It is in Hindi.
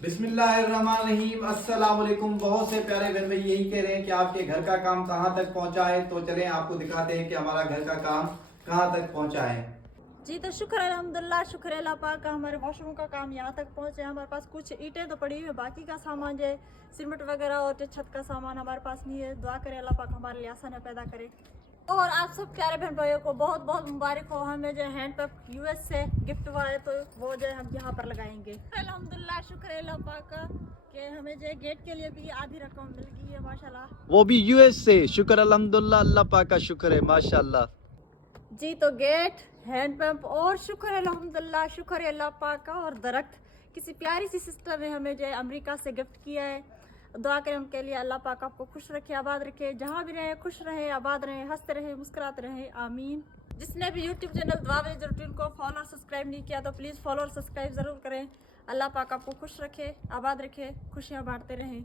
बिस्मिल्लाहिर्रहमानिर्रहीम। अस्सलाम वालेकुम। बहुत से प्यारे बहन भाई यही कह रहे हैं कि आपके घर का काम कहाँ तक पहुँचा है, तो चलें आपको दिखाते हैं कि हमारा घर का काम कहाँ तक पहुँचा है। जी तो शुक्र है अल्हम्दुलिल्लाह, शुक्र है अल्लाह पाक का, हमारे वॉशरूम का काम यहाँ तक पहुँचे। हमारे पास कुछ ईंटें तो पड़ी हुई है, बाकी का सामान जो सीमेंट वगैरह और जो छत का सामान हमारे पास नहीं है। दुआ करें अल्लाह पाक हमारे लिए आसानी पैदा करे। और आप सब प्यारे बहन भाइयों को बहुत बहुत मुबारक हो। हमें जो हैंड पंप यूएस से गिफ्ट हुआ है, तो वो जो हम यहाँ पर लगाएंगे। अल्हम्दुलिल्लाह, शुक्र है अल्लाह पाक का कि हमें जो गेट के लिए भी आधी रकम मिल गई है माशाल्लाह, वो भी यूएस से। शुक्र अल्हम्दुलिल्लाह, अल्लाह पाक का शुक्र है माशाल्लाह। जी। तो गेट, हैंड पंप और शुक्र है अल्हम्दुलिल्लाह, शुक्र है अल्लाह पाक का। और दरख्त किसी प्यारी सी सिस्टर ने हमें जो है अमेरिका से गिफ्ट किया है। दुआ करें उनके लिए, अल्लाह पाक आपको खुश रखे, आबाद रखे, जहाँ भी रहे खुश रहे, आबाद रहे, हंसते रहे, मुस्कुराते रहे, आमीन। जिसने भी यूट्यूब चैनल दुआ विद रूटीन को फॉलो और सब्सक्राइब नहीं किया तो प्लीज़ फॉलो और सब्सक्राइब ज़रूर करें। अल्लाह पाक आपको खुश रखे, आबाद रखे, खुशियाँ बांटते रहें।